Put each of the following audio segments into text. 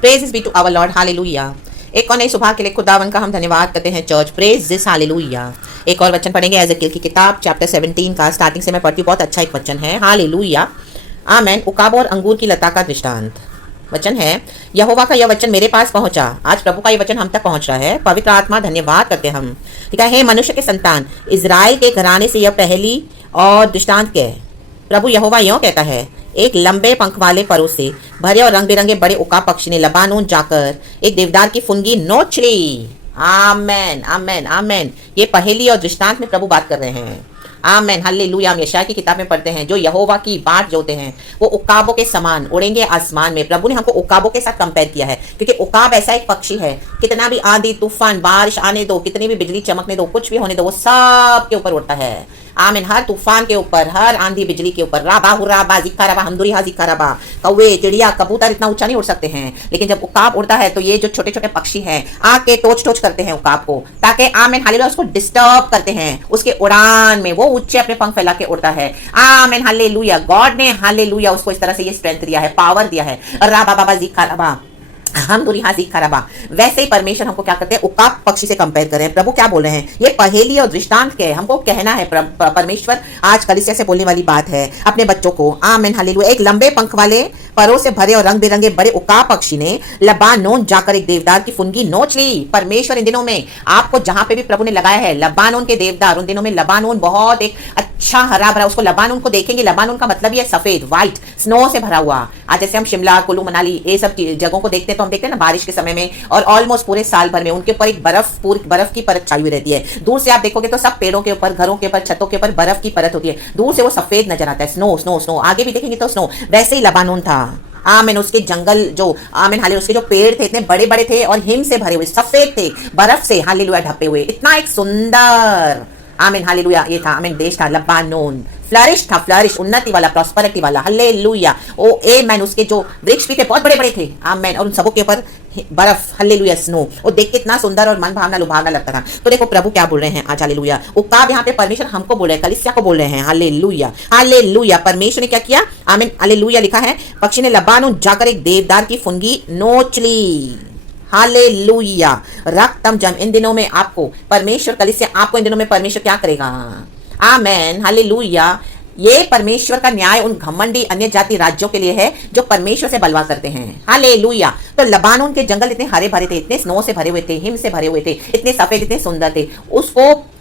Praise is be to our Lord, hallelujah. एक और नई सुबह के लिए खुदावन का हम धन्यवाद करते हैं चर्च, प्रेज दिस, हालेलुया। एक और वचन पढ़ेंगे एजेकियल की किताब चैप्टर 17 का, स्टार्टिंग से मैं पढ़ती हूँ, बहुत अच्छा एक वचन है, हालेलुया, आमेन। उकाब और अंगूर की लता का दृष्टांत। वचन है, यहोवा का यह वचन मेरे पास पहुंचा। आज प्रभु का यह वचन हम तक पहुंच रहा है। पवित्र आत्मा धन्यवाद करते हम। ठीक है, हे मनुष्य के संतान, इजराइल के घराने से यह पहली और दृष्टांत क्या है। प्रभु यहोवा यूं कहता है, एक लंबे पंख वाले परों से भरे और रंग बिरंगे बड़े उकाब पक्षी ने लबानोन जाकर एक देवदार की फुनगी नोच ली। आमेन आमेन आमेन। ये पहेली और दृष्टांत में प्रभु बात कर रहे हैं। आमेन, हालेलुया। हम यशायाह की किताब में पढ़ते हैं, जो यहोवा की बाट जोते हैं वो उकाबों के समान उड़ेंगे आसमान में। प्रभु ने हमको उकाबों के साथ कंपेयर किया है, क्योंकि उकाब ऐसा एक पक्षी है, कितना भी आंधी तूफान बारिश आने दो, कितनी भी बिजली चमकने दो, कुछ भी होने दो, वो सब के ऊपर उड़ता है। आमीन, हर तूफान के ऊपर, हर आंधी बिजली के ऊपर। राबा हुराबा जिक्का रबा हमदुरी हा जिक्का रबा। कौवे चिड़िया कबूतर इतना ऊंचा नहीं उड़ सकते हैं, लेकिन जब उकाब उड़ता है तो ये जो छोटे छोटे पक्षी हैं आके टोच टोच करते हैं उकाब को, ताकि आमीन हालेलुया उसको डिस्टर्ब करते हैं उसके उड़ान में। वो ऊंचे अपने पंख फैला के उड़ता है। आमीन हालेलुया। गॉड ने हालेलुया उसको इस तरह से ये स्ट्रेंथ दिया है, पावर दिया है। राबा बाबा जिक्का रबा हम दूरी हाजी खराबा। वैसे ही परमेश्वर हमको क्या करते हैं, उकाब पक्षी से कंपेयर कर रहे हैं। प्रभु क्या बोल रहे हैं, ये पहेली और दृष्टांत के हमको कहना है। परमेश्वर आज कलीसिया से बोलने वाली बात है अपने बच्चों को। आमीन हालेलुया। एक लंबे पंख वाले परों से भरे और रंग बिरंगे बड़े उकाब पक्षी ने लबानोन जाकर एक देवदार की फुनगी नोच ली। परमेश्वर इन दिनों में आपको जहां पे भी प्रभु ने लगाया है, लबानोन के देवदार, उन दिनों में लबानोन बहुत एक अच्छा हरा भरा, उसको लबानोन को देखेंगे, लबानोन का मतलब ये सफेद व्हाइट स्नो से भरा हुआ। आज जैसे हम शिमला कुल्लू मनाली ये सब जगहों को देखते हैं, तो हम देखते हैं ना बारिश के समय में और ऑलमोस्ट पूरे साल भर में उनके ऊपर एक बर्फ की परत छाई हुई रहती है। दूर से आप देखोगे तो सब पेड़ों के ऊपर, घरों के ऊपर, छतों के ऊपर बर्फ की परत होती है। दूर से वो सफेद नजर आता है, स्नो स्नो स्नो। आगे भी देखेंगे तो स्नो। वैसे ही लबानोन था। आमीन, उसके जंगल जो आमीन हालेलुया, उसके जो पेड़ थे इतने बड़े बड़े थे और हिम से भरे हुए, सफेद थे, बर्फ से हालेलुया ढपे हुए। इतना एक सुंदर आमीन हालेलुया ये था। आमीन देश था लबानोन। फ्लरिश था, फ्लरिश, उन्नति वाला, प्रॉस्पेरिटी वाला। हालेलुया। ओ आमीन। उसके जो वृक्ष भी थे बहुत बड़े बड़े थे। आमीन। और उन सबों के ऊपर बर्फ, हालेलुया, स्नो। वो देख के इतना सुंदर और मन भावना लुभावना लगता था। तो देखो प्रभु क्या बोल रहे हैं आज, हालेलुया। उकाब यहाँ पे परमेश्वर हमको बोल रहे हैं, कलीसिया को बोल रहे हैं। Hallelujah hallelujah. परमेश्वर ने क्या किया, आमीन हालेलुया लिखा है, पक्षी ने लबानोन जाकर एक देवदार की फुनगी नोच ली। हालेलुया। रक्तम जम इन दिनों में आपको परमेश्वर, कलीसिया आपको इन दिनों में परमेश्वर क्या करेगा। Amen hallelujah. ये परमेश्वर का न्याय उन घमंडी अन्य जाति राज्यों के लिए है जो परमेश्वर से बलवा करते हैं। हालेलुया। तो लबानोन के जंगल इतने हरे भरे थे, इतने स्नो से भरे हुए थे, हिम से भरे हुए थे, इतने सफेद, इतने सुंदर थे।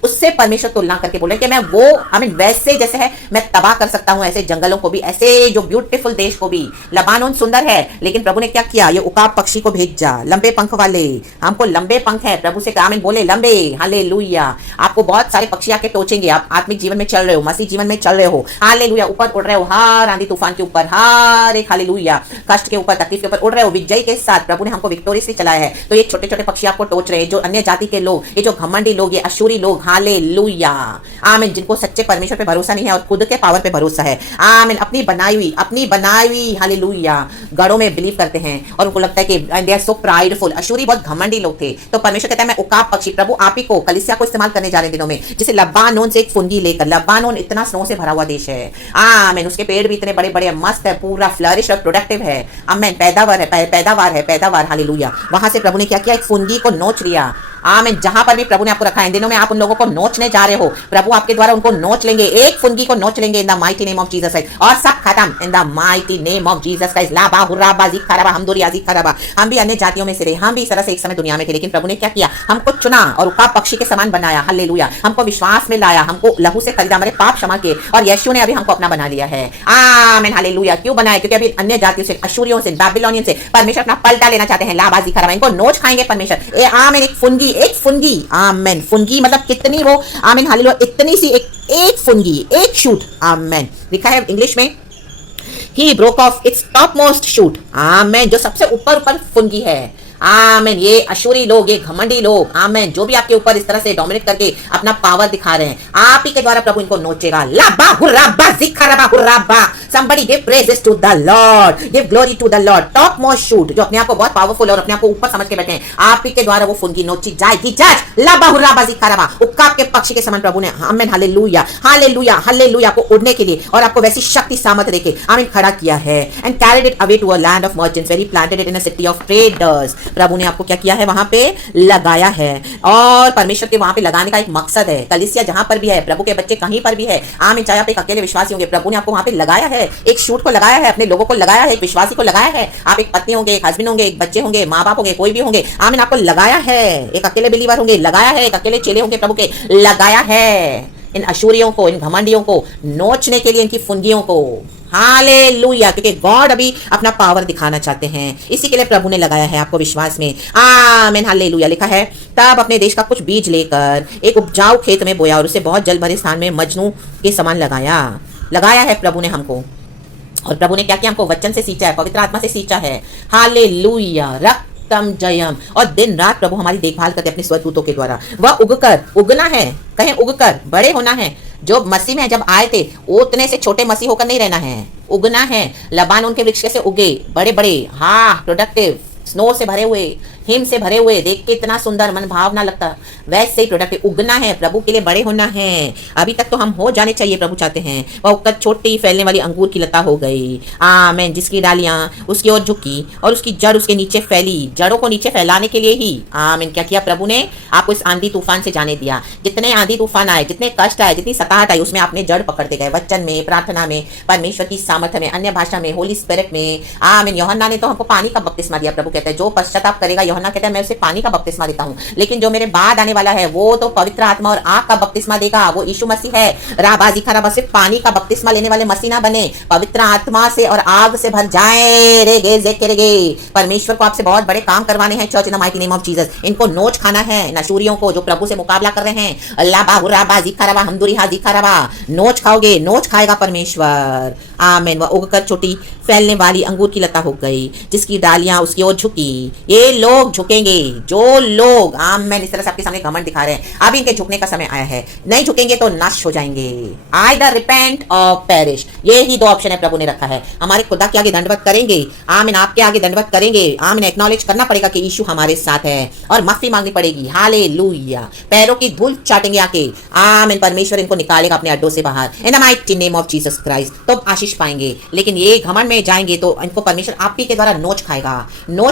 उससे परमेश्वर तुलना करके बोले कि मैं वो आमीन वैसे जैसे है मैं तबाह कर सकता हूं ऐसे जंगलों को भी, ऐसे जो ब्यूटीफुल देश को भी। लबानोन सुंदर है, लेकिन प्रभु ने क्या किया, ये उकाब पक्षी को भेजा, लंबे पंख वाले। हमको लंबे पंख है, प्रभु से आमीन बोले लंबे। हालेलुया। आपको बहुत सारे पक्षी आके टोचेंगे। आप आत्मिक जीवन में चल रहे हो, मसीह जीवन में चल रहे हो, हालेलुया, ऊपर उड़ रहे हो, हर आंधी तूफान के ऊपर, हर एक हालेलुया कष्ट के ऊपर, तकलीफ के ऊपर उड़ रहे हो विजय के साथ। प्रभु ने हमको विक्टोरियसली चलाया है। तो ये छोटे छोटे पक्षी आपको टोच रहे हैं, जो अन्य जाति के लोग, ये जो घमंडी लोग, ये अशूरी लोग, हालेलुया आमीन, जिनको सच्चे परमेश्वर पे भरोसा नहीं है और खुद के पावर पे भरोसा है। आमीन। अपनी बनाई हुई हालेलुया गढ़ों में बिलीव करते हैं और उनको लगता है कि दे आर सो प्राइडफुल। अशूरी बहुत घमंडी लोग थे। तो परमेश्वर कहता है मैं उकाब पक्षी, प्रभु आप ही को, कलीसिया को इस्तेमाल करने जा रहे हैं दिनों में, जिसे लबानोन से एक फुनगी लेकर। लबानोन इतना स्नो से भरा हुआ देश है। आमीन। उसके पेड़ भी इतने बड़े बड़े मस्त है, पूरा फ्लरिश और प्रोडक्टिव है। आमीन। पैदावार हालेलुया। वहां से प्रभु ने क्या किया, एक फुनगी को नोच लिया। आमीन। जहां पर भी प्रभु ने आपको रखा है, इन दिनों में आप उन लोगों को नोचने जा रहे हो, प्रभु आपके द्वारा उनको नोच लेंगे, एक फुनगी को नोच लेंगे in the mighty name of Jesus Christ, और सब खत्म in the mighty name of Jesus Christ. लाबा हुराबा जिखराबा हमदुरी आजिखराबा। हम भी अन्य जातियों में से रहे, हम भी इस तरह से एक समय दुनिया में थे, लेकिन प्रभु ने क्या किया, हमको चुना और उकाब पक्षी के समान बनाया। हालेलुया। हमको विश्वास में लाया, हमको लहू से खरीदा, हमारे पाप क्षमा किए, और यीशु ने अभी हमको अपना बना लिया है। आमीन हालेलुया। क्यों बनाया, क्योंकि अभी अन्य जातियों से, अशूरियों से, बाबिलोनियन से परमेश्वर अपना पलटा लेना चाहते हैं। लाबा जिखराबा, इनको नोच खाएंगे परमेश्वर। आमीन। एक फुनगी आमेन। फुनगी मतलब कितनी, वो आमीन हालेलुया, इतनी सी एक फुनगी, एक शूट। आमेन। लिखा है इंग्लिश में, he broke off its top most shoot. आमेन। जो सबसे ऊपर फुनगी है। आमेन। ये अशूरी लोग, ये घमंडी लोग, आमेन, जो भी आपके ऊपर इस तरह से डोमिनेट करके अपना पावर दिखा रहे हैं, आप ही के द्वारा प्रभु इनको नोचेगा। लाबा हुर्राबा जिखराबा हुर्राबा। Somebody give praises to the Lord, give glory to the Lord। Top most shoot, जो अपने आप को बहुत पावरफुल और अपने आप को ऊपर समझ के बैठे हैं, आप ही के द्वारा वो फुनगी नोची जाएगी। जज लाबा हुर्राबा जिखराबा, उक्काब के पक्षी के समान प्रभु ने, आमेन, हालेलुया हालेलुया हालेलुया, आपको उड़ने के लिए और आपको वैसी शक्ति सामर्थ देके, आमीन, खड़ा किया है। And carried it away to a land of merchants where he planted it in a city of traders. प्रभु ने आपको क्या किया है, वहां पे लगाया है। और परमेश्वर के वहां पे लगाने का एक मकसद है। कलीसिया जहां पर भी है, प्रभु के बच्चे कहीं पर भी है, आमीन, चाहे आप एक अकेले विश्वासी होंगे, प्रभु ने आपको वहां पे लगाया है। एक शूट को लगाया है, अपने लोगों को लगाया है, एक विश्वासी को लगाया है। आप एक पत्नी होंगे, एक हस्बैंड होंगे, एक बच्चे होंगे, माँ बाप होंगे, कोई भी होंगे, आमीन, आपको लगाया है। एक अकेले बिलीवर होंगे, लगाया है। एक अकेले चेले होंगे, प्रभु के लगाया है। इन अशूरियों को, इन घमंडियों को नोचने के लिए, इनकी फुनगियों को, हालेलुया, क्योंकि गॉड अभी अपना पावर दिखाना चाहते हैं, इसी के लिए प्रभु ने लगाया है आपको विश्वास में। आमीन, हालेलुया। लिखा है, तब अपने देश का कुछ बीज लेकर एक उपजाऊ खेत में बोया और उसे बहुत जल भरे स्थान में मजनू के समान लगाया है प्रभु ने हमको। और प्रभु ने क्या किया, हमको वचन से सींचा है, पवित्र आत्मा से सींचा है। हालेलुया, रक्तम जयम। और दिन रात प्रभु हमारी देखभाल करते अपने स्वदूतों के द्वारा। वह उगना है, कहें उगकर बड़े होना है। जो मसीह में जब आए थे, उतने से छोटे मसीह होकर नहीं रहना है, उगना है। लबानोन के वृक्ष से उगे, बड़े बड़े, हाँ, प्रोडक्टिव, स्नो से भरे हुए, हिम से भरे हुए, देख के इतना सुंदर मन भावना लगता, वैसे ही प्रोडक्टिव उगना है, प्रभु के लिए बड़े होना है। अभी तक तो हम हो जाने चाहिए, प्रभु चाहते हैं। वह उगकर छोटी फैलने वाली अंगूर की लता हो गई, आमीन, जिसकी डालियां उसकी ओर झुकी और उसकी जड़ उसके नीचे फैली। जड़ों को नीचे फैलाने के लिए ही, आमीन, क्या किया प्रभु ने, आपको इस आंधी तूफान से जाने दिया। जितने आंधी तूफान आए, जितने कष्ट आए, जितनी सताहट आई, उसमें आपने जड़ पकड़ते गए, वचन में, प्रार्थना में, परमेश्वर की सामर्थ्य में, अन्य भाषा में, होली स्पिरिट में। आमीन। यूहन्ना ने तो हमको पानी का बपतिस्मा दिया। प्रभु कहते हैं, जो पश्चाताप करेगा, यूहन्ना कहता है, मैं उसे पानी का बपतिस्मा देता हूं, लेकिन जो मेरे बाद आने वाला है वो तो पवित्र आत्मा और आग का बपतिस्मा देगा। वो यीशु मसीह है। राबाजी खराबा, सिर्फ पानी का बपतिस्मा लेने वाले मसीह ना बने, पवित्र आत्मा से और आग से भर जाए। रेगे जेके परमेश्वर को आपसे बहुत बड़े काम करवाने हैं। Church in the mighty name of Jesus. इनको नोच खाना है, नशूरियों को, जो प्रभु से मुकाबला कर रहे हैं। अल्लाह बाहुरा बाजी खराबा, हमदुरी हाजी खराबा, नोच खाओगे, नोच खाएगा परमेश्वर। आमीन। वह उगकर छोटी फैलने वाली अंगूर की लता हो गई, जिसकी डालियां उसकी ओर झुकी। ये लोग झुकेंगे, जो लोग, आमीन, इस तरह से आपके सामने घमंड दिखा रहे हैं, अब इनके झुकने का समय आया है। नहीं झुकेंगे तो नाश हो जाएंगे। आइदर रिपेंट और पेरिश, ये ही दो ऑप्शन है प्रभु ने रखा है। हमारे खुदा के आगे दंडवत करेंगे, आमीन, आपके आगे दंडवत करेंगे, आमीन, एक्नॉलेज करना पड़ेगा कि यीशु हमारे साथ है और माफी मांगनी पड़ेगी। हालेलुया। पैरों की धूल चाटेंगे आके, आमीन, परमेश्वर इनको निकालेगा अपने अड्डों से बाहर, in the mighty name of Jesus Christ. तो आशीष पाएंगे। लेकिन ये घमंड में जाएंगे तो इनको परमेश्वर आप ही के द्वारा नोच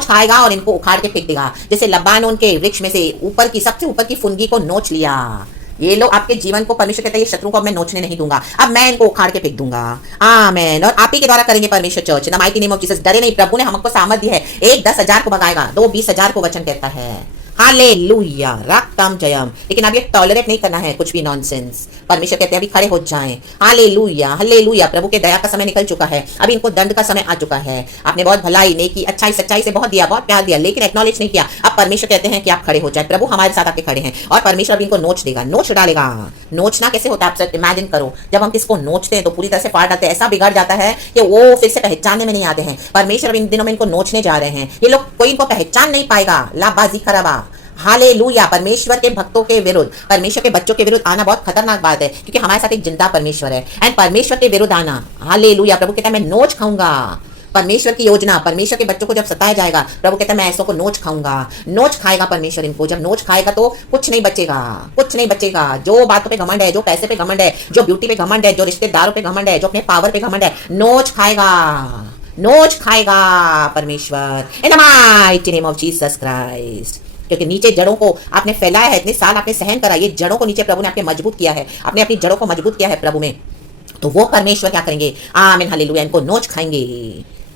खाएगा और इनको उखाड़ के फेंक देगा। जैसे लबानोन के वृक्ष में से ऊपर की, सबसे ऊपर की फुनगी को नोच लिया। ये लोग आपके जीवन को, परमेश्वर कहता है, ये शत्रु को अब मैं नोचने नहीं दूंगा, अब मैं इनको उखाड़ के फेंक दूंगा। आमीन। और आप ही के द्वारा करेंगे परमेश्वर। Church in the mighty name of Jesus. डरे नहीं, प्रभु ने हमको सामर्थ दी है। एक 10,000 को भगाएगा, 2 20,000 को वचन कहता है। हालेलुया, रक्तम जयम। लेकिन अब ये टॉलरेट नहीं करना है कुछ भी नॉनसेंस। परमेश्वर कहते हैं अभी खड़े हो जाएं। Hallelujah hallelujah. प्रभु के दया का समय निकल चुका है, अभी इनको दंड का समय आ चुका है। आपने बहुत भलाई, नेकी, अच्छाई, सच्चाई से बहुत दिया, बहुत प्यार दिया, लेकिन एक्नॉलेज नहीं किया। अब परमेश्वर कहते हैं कि आप खड़े हो जाए। प्रभु हमारे साथ आके खड़े हैं और परमेश्वर अभी इनको नोच देगा, नोच डालेगा। नोचना कैसे होता है आप सब इमेजिन करो। जब हम किसको नोचते हैं तो पूरी तरह से फाड़ डालते हैं, ऐसा बिगड़ जाता है कि वो फिर से पहचानने में नहीं आते हैं। परमेश्वर इन दिनों में इनको नोचने जा रहे हैं। ये लोग, कोई इनको पहचान नहीं पाएगा। लाबाजी खराबा। हालेलुया। परमेश्वर के भक्तों के विरुद्ध, परमेश्वर के बच्चों के विरुद्ध आना बहुत खतरनाक बात है, क्योंकि हमारे साथ एक जिंदा परमेश्वर है। एंड परमेश्वर के विरुद्ध आना, हालेलुया। प्रभु कहता है मैं नोच खाऊंगा। परमेश्वर की योजना, परमेश्वर के बच्चों को जब सताया जाएगा, प्रभु कहता है मैं ऐसों को नोच खाऊंगा। नोच खाएगा परमेश्वर इनको। जब नोच खाएगा तो कुछ नहीं बचेगा, कुछ नहीं बचेगा। जो बातों पे घमंड है, जो पैसे पे घमंड है, जो ब्यूटी पे घमंड है, जो रिश्तेदारों पे घमंड है, जो अपने पावर पे घमंड है, नोच खाएगा, नोच खाएगा परमेश्वर। In the mighty name of Jesus Christ. क्योंकि नीचे जड़ों को आपने फैलाया है, इतने साल आपने सहन करा, ये जड़ों को नीचे प्रभु ने आपके मजबूत किया है, आपने अपनी जड़ों को मजबूत किया है प्रभु में। तो वो परमेश्वर क्या करेंगे, आमीन, हालेलुया, इनको नोच खाएंगे।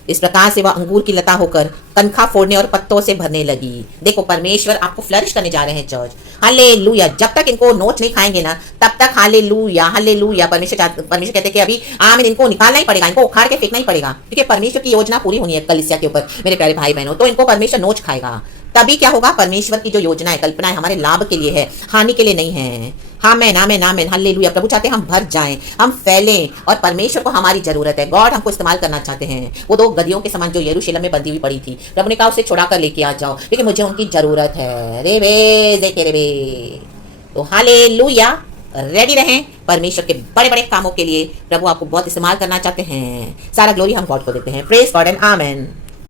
इस प्रकार से वह अंगूर की लता होकर कनखा फोड़ने और पत्तों से भरने लगी। देखो परमेश्वर आपको फ्लरिश करने जा रहे हैं चर्च। हालेलुया। जब तक इनको नोच नहीं खाएंगे ना, तब तक हालेलुया हालेलुया। परमेश्वर कहते हैं कि अभी आमीन, इनको निकालना ही पड़ेगा, इनको उखाड़ के फेंकना ही पड़ेगा, क्योंकि परमेश्वर की योजना पूरी होनी है कलीसिया के ऊपर। मेरे प्यारे भाई बहनों, तो इनको परमेश्वर नोच खाएगा। तभी क्या होगा, परमेश्वर की जो योजना है, कल्पना है, हमारे लाभ के लिए है, हानि के लिए नहीं है। आमीन आमीन आमीन हालेलुया। प्रभु चाहते हैं हम भर जाएं, हम फैलें, और परमेश्वर को हमारी जरूरत है। गॉड हमको इस्तेमाल करना चाहते हैं। वो 2 गधियों के समान जो यरूशलेम में बंधी हुई पड़ी थी, प्रभु ने कहा उसे छुड़ा कर लेके आ जाओ क्योंकि मुझे उनकी जरूरत है। रे बे देखे रे बे। तो हालेलुया, रेडी रहें परमेश्वर के बड़े बड़े कामों के लिए। प्रभु आपको बहुत इस्तेमाल करना चाहते हैं। सारा ग्लोरी हम गॉड को देते हैं। Praise God and amen.